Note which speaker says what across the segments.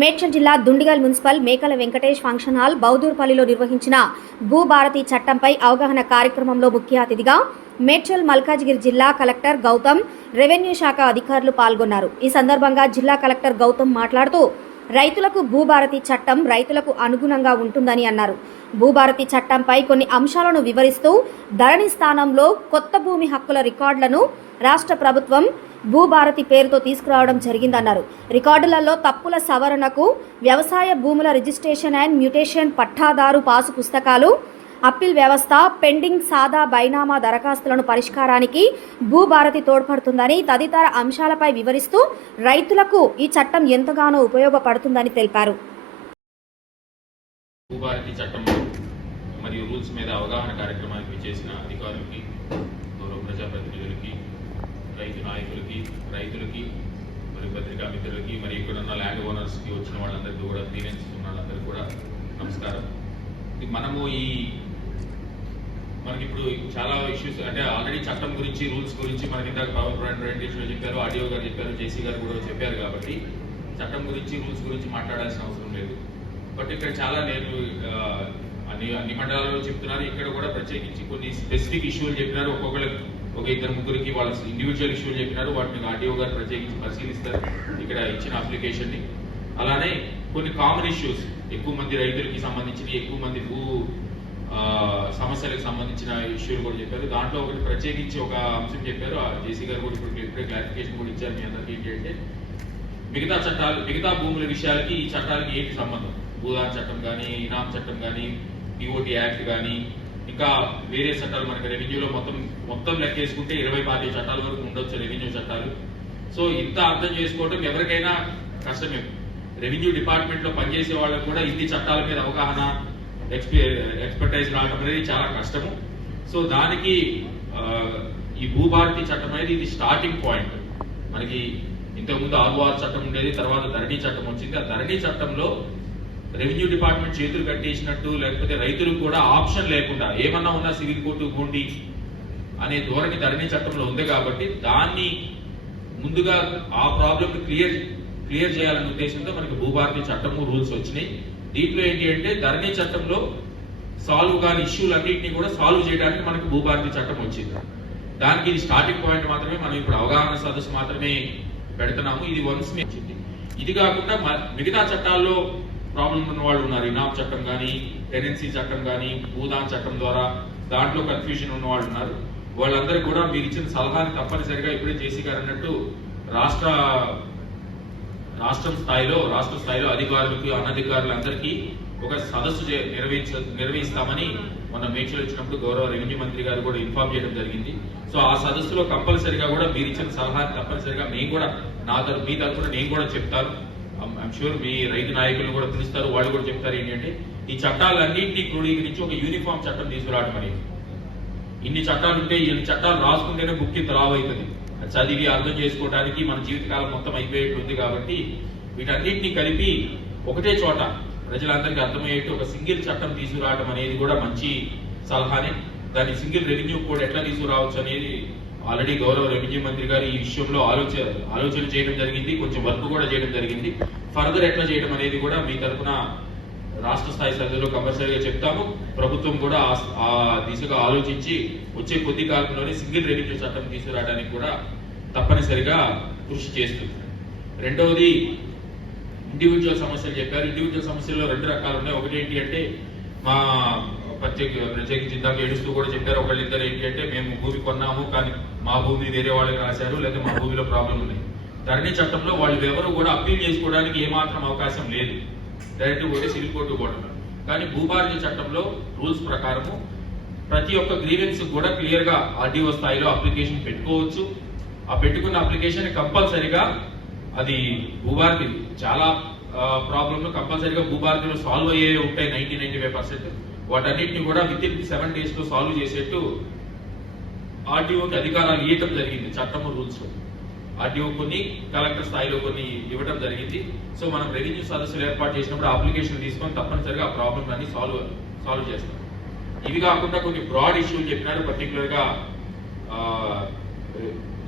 Speaker 1: మేడ్చల్ జిల్లా దుండిగల్ మున్సిపల్ మేకల Venkatesh function hall బౌదూర్పల్లిలో నిర్వహించిన భూభారతి చట్టంపై అవగాహన కార్యక్రమంలో ముఖ్య అతిథిగా మేడ్చల్ మల్కాజ్గిరి జిల్లా కలెక్టర్ గౌతమ్ రెవెన్యూ శాఖ అధికారులు పాల్గొన్నారు. ఈ సందర్భంగా జిల్లా కలెక్టర్ గౌతమ్ మాట్లాడుతూ రైతులకు భూభారతి చట్టం రైతులకు అనుగుణంగా ఉంటుందని అన్నారు. భూభారతి చట్టంపై కొన్ని అంశాలను వివరిస్తూ ధరణి స్థానంలో కొత్త భూమి హక్కుల రికార్డులను రాష్ట్ర ప్రభుత్వం భూభారతి పేరుతో తీసుకురావడం జరిగిందన్నారు. రికార్డులలో తప్పుల సవరణకు వ్యవసాయ భూముల రిజిస్ట్రేషన్ అండ్ మ్యూటేషన్ పట్టాదారు పాసు పుస్తకాలు అప్పీల్ వ్యవస్థ పెండింగ్ సాదా బైనామా దరఖాస్తులను పరిష్కారానికి భూభారతి తోడ్పడుతుందని తదితర అంశాలపై వివరిస్తూ రైతులకు ఈ చట్టం ఎంతగానో ఉపయోగపడుతుందని తెలిపారు.
Speaker 2: భూభారతి చట్టం మరియు రూల్స్ మీద అవగాహన కార్యక్రమానికి చేసిన అధికారులకి గౌరవ ప్రజాప్రతినిధులకి రైతు నాయకులకి రైతులకి మరియు పత్రికా మిత్రులకి మరి ఇక్కడ ఉన్న ల్యాండ్ ఓనర్స్కి వచ్చిన వాళ్ళందరికీ కూడా గ్రీవెన్స్ ఉన్న వాళ్ళందరికీ కూడా నమస్కారం. మనము ఈ మనకి ఇప్పుడు చాలా ఇష్యూస్ అంటే ఆల్రెడీ చట్టం గురించి రూల్స్ గురించి మనకి ఇందాక పవర్ ప్రజెంటేషన్ చెప్పారు ఆడియో గారు చెప్పారు జేసీ గారు కూడా చెప్పారు కాబట్టి చట్టం గురించి రూల్స్ గురించి మాట్లాడాల్సిన అవసరం లేదు. బట్ ఇక్కడ చాలా నేను అన్ని అన్ని మండలాల్లో చెప్తున్నారు. ఇక్కడ కూడా ప్రత్యేకించి కొన్ని స్పెసిఫిక్ ఇష్యూలు చెప్పినారు. ఒక్కొక్కరికి ఒక ఇద్దరు ముగ్గురికి వాళ్ళ ఇండివిజువల్ ఇష్యూలు చెప్పినారు. వాటిని ఆర్డీఓ గారు ప్రత్యేకించి పరిశీలిస్తారు. ఇక్కడ ఇచ్చిన అప్లికేషన్ని. అలానే కొన్ని కామన్ ఇష్యూస్ ఎక్కువ మంది రైతులకి సంబంధించిన ఎక్కువ మంది భూ ఆ, సమస్యలకు సంబంధించిన ఇష్యూలు కూడా చెప్పారు. దాంట్లో ఒకటి ప్రత్యేకించి ఒక అంశం చెప్పారు. ఆ జేసీ గారు కూడా ఇప్పుడు ఇప్పుడే క్లారిఫికేషన్ కూడా ఇచ్చారు మీ అందరికీ. ఏంటంటే మిగతా చట్టాలు మిగతా భూముల విషయాలకి ఈ చట్టాలకి ఏంటి సంబంధం? భూదాన్ చట్టం కానీ ఇనాం చట్టం కానీ పిఓటి యాక్ట్ కానీ ఇంకా వేరే చట్టాలు మనకి రెవెన్యూలో మొత్తం మొత్తం లెక్కేసుకుంటే ఇరవై పాతి చట్టాల వరకు ఉండొచ్చు రెవెన్యూ చట్టాలు. సో ఇంత అర్థం చేసుకోవడం ఎవరికైనా కష్టమే. రెవెన్యూ డిపార్ట్మెంట్లో పనిచేసే వాళ్ళకి కూడా ఇన్ని చట్టాల మీద అవగాహన ఎక్స్పర్టైజ్ రావడం అనేది చాలా కష్టము. సో దానికి ఈ భూభారతి చట్టం అనేది ఇది స్టార్టింగ్ పాయింట్ మనకి ఇంతకుముందు ఆర్ఓఆర్ చట్టం ఉండేది తర్వాత ధరణి చట్టం వచ్చింది. ఆ ధరణి చట్టంలో రెవెన్యూ డిపార్ట్మెంట్ చేతులు కట్టేసినట్టు లేకపోతే రైతులకు కూడా ఆప్షన్ లేకుండా ఏమన్నా ఉన్నా సివిల్ కోర్టు గోండి అనే ధోరణి ధరణి చట్టంలో ఉంది కాబట్టి దాన్ని ముందుగా ఆ ప్రాబ్లమ్ క్లియర్ క్లియర్ చేయాలనే ఉద్దేశంతో మనకి భూభారతి చట్టము రూల్స్ వచ్చినాయి. దీంట్లో ఏంటి అంటే ధరణి చట్టంలో సాల్వ్ కాని ఇష్యూలన్నింటినీ కూడా సాల్వ్ చేయడానికి మనకి భూభారతి చట్టం వచ్చింది. దానికి ఇది స్టార్టింగ్ పాయింట్ మాత్రమే మనం ఇప్పుడు అవగాహన సదస్సు మాత్రమే పెడుతున్నాము. ఇది వన్స్ వచ్చింది. ఇది కాకుండా మ- మిగతా చట్టాల్లో ప్రాబ్లం ఉన్న వాళ్ళు ఉన్నారు. ఇనాం చట్టం కానీ టెనెన్సీ చట్టం కానీ భూదాన్ చట్టం ద్వారా దాంట్లో కన్ఫ్యూజన్ ఉన్న వాళ్ళు ఉన్నారు. వాళ్ళందరికీ కూడా మీరు ఇచ్చిన సలహాని తప్పనిసరిగా ఇప్పుడే జేసీ గారు అన్నట్టు రాష్ట్ర రాష్ట్రం స్థాయిలో రాష్ట్ర స్థాయిలో అధికారులకు అనధికారులందరికీ ఒక సదస్సు నిర్వహించ నిర్వహిస్తామని మొన్న మేక్షలు ఇచ్చినప్పుడు గౌరవ రెవెన్యూ మంత్రి గారు కూడా ఇన్ఫార్మ్ చేయడం జరిగింది. సో ఆ సదస్సులో కంపల్సరిగా కూడా మీరు ఇచ్చిన సలహాని తప్పనిసరిగా మేము కూడా నా తరపు మీ తరపున నేను కూడా చెప్తాను. ఐమ్ షూర్ మీ రైతు నాయకులను కూడా పిలుస్తారు వాళ్ళు కూడా చెప్తారు ఏంటంటే ఈ చట్టాలన్నింటినీ క్రోడీకరించి ఒక యూనిఫామ్ చట్టం తీసుకురావడం అనేది. ఇన్ని చట్టాలు ఉంటే ఇన్ని చట్టాలు రాసుకుంటేనే బుక్కి ఇంత చదివి అర్థం చేసుకోవడానికి మన జీవితకాలం మొత్తం అయిపోయేట్టు ఉంది కాబట్టి వీటన్నింటినీ కలిపి ఒకటే చోట ప్రజలందరికీ అర్థమయ్యేట్టు ఒక సింగిల్ చట్టం తీసుకురావడం అనేది కూడా మంచి సలహానే. దాని సింగిల్ రెవెన్యూ కోడ్ ఎట్లా తీసుకురావచ్చు అనేది ఆల్రెడీ గౌరవ రెవెన్యూ మంత్రి గారు ఈ విషయంలో ఆలోచన ఆలోచన చేయడం జరిగింది కొంచెం వర్క్ కూడా చేయడం జరిగింది. ఫర్దర్ ఎట్లా చేయడం అనేది కూడా మీ తరఫున రాష్ట్ర స్థాయి సభ్యులు కంపల్సరీగా చెప్తాము. ప్రభుత్వం కూడా ఆ- దిశగా ఆలోచించి వచ్చే కొద్ది కాలంలోనే సింగిల్ రెవెన్యూ చట్టం తీసుకురావడానికి కూడా తప్పనిసరిగా కృషి చేస్తుంది. రెండవది ఇండివిజువల్ సమస్యలు చెప్పారు. ఇండివిజువల్ సమస్యల్లో రెండు రకాలు ఉన్నాయి. ఒకటి ఏంటి అంటే మా ప్రత్యేక ప్రత్యేకించి ఇందాక ఏడుస్తూ కూడా చెప్పారు. ఒకళ్ళిద్దరు ఏంటి అంటే మేము భూమి కొన్నాము కానీ మా భూమి వేరే వాళ్ళకి రాశారు లేదా మా భూమిలో ప్రాబ్లం ఉన్నాయి. ధరణి చట్టంలో వాళ్ళు ఎవరు కూడా అప్పీల్ చేసుకోవడానికి ఏమాత్రం అవకాశం లేదు. డైరెక్ట్ పోతే సివిల్ కోర్టు పోవడం కానీ భూభారతి చట్టంలో రూల్స్ ప్రకారము ప్రతి ఒక్క గ్రీవెన్స్ కూడా క్లియర్గా ఆర్డీఓ స్థాయిలో అప్లికేషన్ పెట్టుకోవచ్చు. ఆ పెట్టుకున్న అప్లికేషన్ కంపల్సరిగా అది భూభారతి చాలా ప్రాబ్లంలు కంపల్సరిగా భూభారతిలో సాల్వ్ అయ్యే ఉంటాయి నైన్టీ నైన్టీ ఫైవ్ పర్సెంట్. వాటన్నిటిని కూడా విత్ ఇన్ సెవెన్ డేస్లో సాల్వ్ చేసేట్టు ఆర్టీఓకి అధికారాలు ఇవ్వటం జరిగింది చట్టము రూల్స్ ఆర్టీఓ కొన్ని కలెక్టర్ స్థాయిలో కొన్ని ఇవ్వడం జరిగింది. సో మనం రెవెన్యూ సదస్సులు ఏర్పాటు చేసినప్పుడు అప్లికేషన్ తీసుకొని తప్పనిసరిగా ఆ ప్రాబ్లమ్ అన్ని సాల్వ్ సాల్వ్ చేస్తాం. ఇవి కాకుండా కొన్ని బ్రాడ్ ఇష్యూలు చెప్పినారు పర్టికులర్గా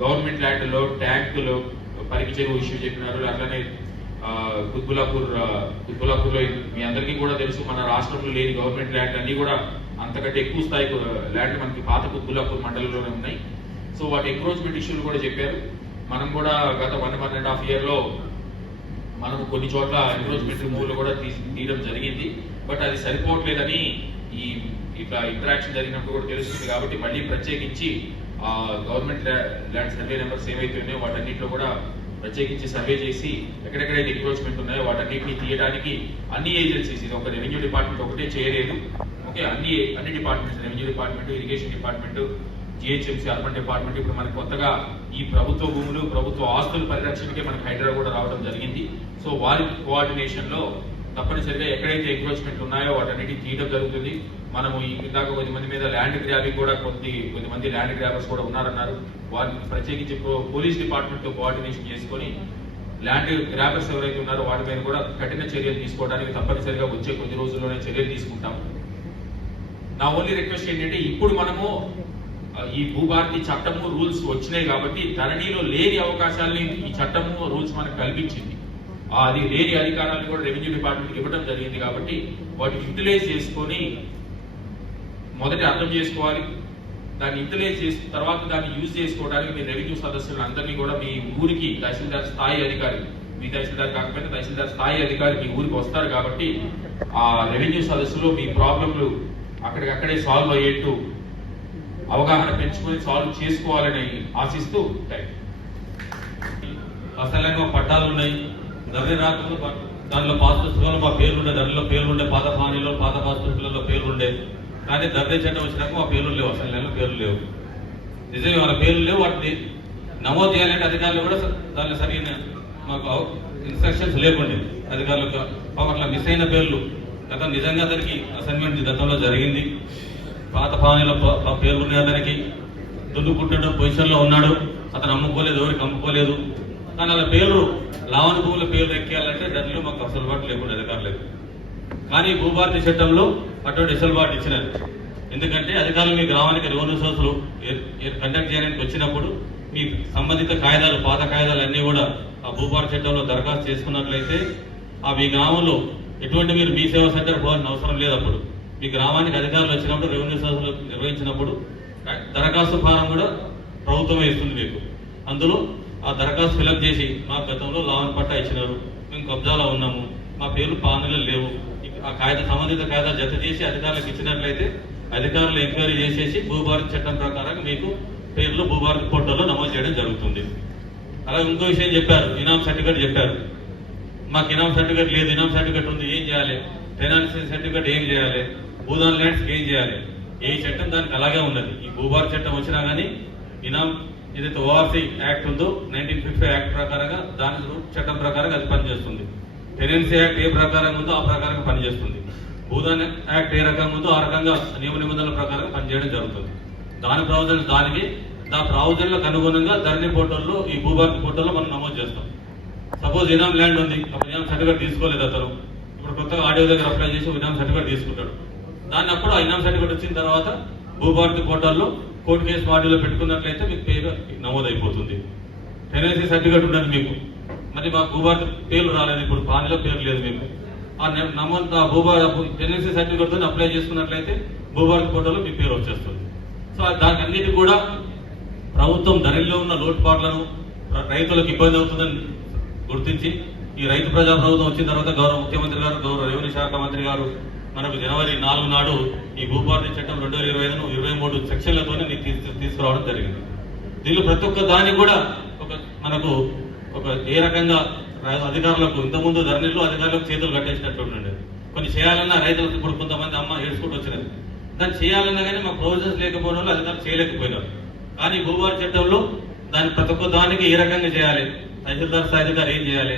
Speaker 2: గవర్నమెంట్ ల్యాండ్లో ట్యాంకులు పరిగి చెరువు ఇష్యూ చెప్పినారు అట్లనే కుత్బులాపూర్ కుత్బులాపూర్లో మీ అందరికీ కూడా తెలుసు మన రాష్ట్రంలో లేని గవర్నమెంట్ ల్యాండ్ అన్ని కూడా అంతకంటే ఎక్కువ స్థాయి ల్యాండ్ మనకి పాత కుత్బులాపూర్ మండలంలోనే ఉన్నాయి. సో వాటి ఎంక్రోచ్మెంట్ ఇష్యూలు కూడా చెప్పారు. మనం కూడా గత వన్ వన్ అండ్ హాఫ్ ఇయర్లో మనం కొన్ని చోట్ల ఎంక్రోచ్మెంట్ రిమూవల్ కూడా తీయడం జరిగింది. బట్ అది సరిపోవట్లేదని ఈ ఇట్లా ఇంటరాక్షన్ జరిగినప్పుడు కూడా తెలుస్తుంది కాబట్టి మళ్ళీ ప్రత్యేకించి ఆ గవర్నమెంట్ ల్యాండ్ సర్వే నెంబర్స్ ఏవైతే ఉన్నాయో వాటన్నిటిలో కూడా ప్రత్యేకించి సర్వే చేసి ఎక్కడెక్కడైతే ఎంక్రోచ్మెంట్ ఉన్నాయో వాటన్నిటిని తీయడానికి అన్ని ఏజెన్సీస్ ఇది ఒక రెవెన్యూ డిపార్ట్మెంట్ ఒకటే చేయలేదు. ఓకే అన్ని అన్ని departments revenue department irrigation department GHMC urban department ఇప్పుడు మనకి కొత్తగా ఈ ప్రభుత్వ భూములు ప్రభుత్వ ఆస్తుల పరిరక్షణకే మనకి హైదరాబాద్ కూడా రావడం జరిగింది. సో వారి కోఆర్డినేషన్లో తప్పనిసరిగా ఎక్కడైతే ఎంక్రోచ్మెంట్ ఉన్నాయో వాటన్నిటి తీయడం జరుగుతుంది. మనము ఈ ఇందాక కొద్ది మంది మీద ల్యాండ్ గ్రాబింగ్ కూడా కొద్ది కొద్ది మంది ల్యాండ్ గ్రాబర్స్ కూడా ఉన్నారన్నారు. వారిని ప్రత్యేకించి పోలీస్ డిపార్ట్మెంట్తో కోఆర్డినేషన్ చేసుకొని ల్యాండ్ గ్రాబర్స్ ఎవరైతే ఉన్నారో వాటి మీద కూడా కఠిన చర్యలు తీసుకోవడానికి తప్పనిసరిగా వచ్చే కొద్ది రోజుల్లోనే చర్యలు తీసుకుంటాం. నా ఓన్లీ రిక్వెస్ట్ ఏంటంటే ఇప్పుడు మనము ఈ భూభారతి చట్టము రూల్స్ వచ్చినాయి కాబట్టి ధరణిలో లేని అవకాశాలని ఈ చట్టము రూల్స్ మనకు కల్పించింది. అది లేని అధికారాన్ని కూడా రెవెన్యూ డిపార్ట్మెంట్ ఇవ్వడం జరిగింది కాబట్టి వాటిని యూటిలైజ్ చేసుకొని మొదటి అర్థం చేసుకోవాలి దాన్ని యూటిలైజ్ చేసిన తర్వాత దాన్ని యూజ్ చేసుకోవడానికి మీ రెవెన్యూ సదస్సులు అందరినీ కూడా మీ ఊరికి తహసీల్దార్ స్థాయి అధికారి మీ తహసీల్దార్ కాకపోయినా తహసీల్దార్ స్థాయి అధికారి మీ ఊరికి వస్తారు కాబట్టి ఆ రెవెన్యూ సదస్సులో మీ ప్రాబ్లంలు అక్కడికక్కడే సాల్వ్ అయ్యేట్టు అవగాహన పెంచుకొని సాల్వ్ చేసుకోవాలని ఆశిస్తూ ఉంటాయి యూ.
Speaker 3: పట్టాలు ఉన్నాయి దర్రి రాకుండా దానిలో పాత పుస్తకంలో మా పేర్లు ఉండే దానిలో పేర్లుండే పాత పానీలో పాత పాత పుస్తకాలలో పేర్లు కానీ దర్రి చట్టం వచ్చినాక మా పేర్లు లేవు అసలు నెలలో పేర్లు లేవు. నిజమే వాళ్ళ పేర్లు లేవు వాటిని నమోదు చేయాలంటే అధికారులు కూడా దానిలో సరైన మాకు ఇన్స్ట్రక్షన్స్ లేకుండే. అధికారులకు అట్లా మిస్ అయిన పేర్లు. గత నిజంగా అతనికి అసైన్మెంట్ గతంలో జరిగింది. పాత పానీలో ప- పేర్లు ఉన్నాయి అతనికి. దున్నుకుంటున్న పొజిషన్లో ఉన్నాడు. అతను అమ్ముకోలేదు ఎవరికి అమ్ముకోలేదు. కానీ వాళ్ళ పేర్లు లావణ భూముల పేర్లు ఎక్కేయాలంటే దానిలో మాకు అసలుబాటు లేకుండా అధికారులు కానీ భూభారతి చట్టంలో అటువంటి అసలుబాటు ఇచ్చినారు. ఎందుకంటే అధికారులు మీ గ్రామానికి రెవెన్యూ సోర్సులు కండక్ట్ చేయడానికి వచ్చినప్పుడు మీ సంబంధిత కాయిదాలు పాత కాయిదాలు అన్నీ కూడా ఆ భూభారతి చట్టంలో దరఖాస్తు చేసుకున్నట్లయితే ఆ మీ గ్రామంలో ఎటువంటి మీరు మీ సేవా సెంటర్ పోవాల్సిన అవసరం లేదు అప్పుడు. మీ గ్రామానికి అధికారులు వచ్చినప్పుడు రెవెన్యూ సోర్సులు నిర్వహించినప్పుడు దరఖాస్తు ఫారం కూడా ప్రభుత్వమే ఇస్తుంది మీకు. అందులో ఆ దరఖాస్తు ఫిలప్ చేసి మా గతంలో లావన్ పట్టా ఇచ్చినారు. మేము కబ్జాలో ఉన్నాము. మా పేర్లు పానులు లేవు. ఆ కాగిత సంబంధిత కాగితాలు జత చేసి అధికారులకు ఇచ్చినట్లయితే అధికారులు ఎంక్వైరీ చేసేసి భూభారతి చట్టం ప్రకారం మీకు పేర్లు భూభారతి పోర్టల్లో నమోదు చేయడం జరుగుతుంది. అలాగే ఇంకో విషయం చెప్పారు. ఇనామ్ సర్టిఫికేట్ చెప్పారు. మాకు ఇనామ్ సర్టిఫికేట్ లేదు. ఇనామ్ సర్టిఫికేట్ ఉంది. ఏం చేయాలి? ఫైనాన్స్ సర్టిఫికేట్ ఏం చేయాలి? భూదాన్ ల్యాండ్స్ ఏం చేయాలి? ఏ చట్టం దానికి అలాగే ఉన్నది. ఈ భూభారతి చట్టం వచ్చినా కానీ ఇనామ్ ఏదైతే ఓఆర్సీ యాక్ట్ ఉందో నైన్టీన్ ఫిఫ్టీ యాక్ట్ ప్రకారంగా దాని చట్టం ప్రకారంగా అది పనిచేస్తుంది. టెనెన్సీ యాక్ట్ ఏ ప్రకారంగా ఉందో ఆ ప్రకారంగా పనిచేస్తుంది. భూదాన్ యాక్ట్ ఏ రకంగా ఉందో ఆ రకంగా నియమ నిబంధనల ప్రకారంగా పనిచేయడం జరుగుతుంది. దాని ప్రావిజన్స్ దానికి దాని ప్రావిజన్లకు అనుగుణంగా ధరణి పోర్టల్లో ఈ భూభారతి పోర్టల్లో మనం నమోదు చేస్తాం. సపోజ్ ఇనామ్ ల్యాండ్ ఉంది అప్పుడు ఇనామ్ సర్టిఫికేట్ తీసుకోలేదు అతను. ఇప్పుడు కొత్తగా ఆడియో దగ్గర అప్లై చేసి ఇనామ్ సర్టిఫికేట్ తీసుకుంటాడు. దాన్ని అప్పుడు ఆ ఇనామ్ సర్టిఫికేట్ వచ్చిన తర్వాత భూభారతి పోర్టల్లో కోర్టు కేసు వాటిలో పెట్టుకున్నట్లయితే మీకు పేరు నమోదైపోతుంది. టెనెన్సీ సర్టిఫికేట్ ఉన్నది మీకు. మరి మా భూభారతి పేర్లు రాలేదు ఇప్పుడు పానీలో పేరు లేదు మీకు. ఆ నె- నమోదు ఆ భూభార టెనెన్సీ సర్టిఫికేట్తో అప్లై చేసుకున్నట్లయితే భూభారతి పోర్టల్లో మీ పేరు వచ్చేస్తుంది. సో దానికి అన్నిటి కూడా ప్రభుత్వం ధరల్లో ఉన్న లోటుపాట్లను రైతులకు ఇబ్బంది అవుతుందని గుర్తించి ఈ రైతు ప్రజా ప్రభుత్వం వచ్చిన తర్వాత గౌరవ ముఖ్యమంత్రి గారు గౌరవ రెవెన్యూ శాఖ మంత్రి గారు మనకు జనవరి నాలుగు నాడు ఈ భూభారతి చట్టం రెండు వేల ఇరవై ఐదును ఇరవై మూడు సెక్షన్లతోనే తీసుకురావడం జరిగింది. దీనిలో ప్రతి ఒక్క దాన్ని కూడా ఒక మనకు ఒక ఏ రకంగా అధికారులకు ఇంతకుముందు ధరణిలో అధికారులకు చేతులు కట్టేసినట్టు ఉండండి. కొన్ని చేయాలన్నా రైతులకు ఇప్పుడు కొంతమంది అమ్మ ఏడ్చుకుంటూ వచ్చినది దాన్ని చేయాలన్నా కానీ మా ప్రొవిజన్స్ లేకపోవడం వాళ్ళు అధికారులు చేయలేకపోయినారు. కానీ భూభార చట్టంలో దాని ప్రతి ఒక్క దానికి ఏ రకంగా చేయాలి? తహసీల్దార్ స్థాయి అధికారి ఏం చేయాలి?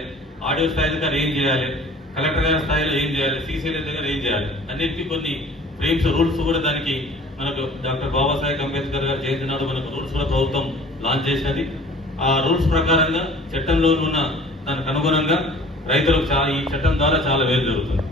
Speaker 3: ఆడియో స్థాయి అధికారి ఏం చేయాలి? కలెక్టర్ గారి స్థాయిలో ఏం చేయాలి? సీసీఎల్ దగ్గర ఏం చేయాలి? అన్నిటికీ కొన్ని ఫ్రేమ్స్ రూల్స్ కూడా దానికి మనకు డాక్టర్ బాబాసాహెబ్ అంబేద్కర్ గారు జయంతి నాడు మనకు రూల్స్ కూడా ప్రభుత్వం లాంచ్ చేసినది ఆ రూల్స్ ప్రకారంగా చట్టంలో ఉన్న దానికి అనుగుణంగా రైతులకు చాలా ఈ చట్టం ద్వారా చాలా వేలు జరుగుతుంది.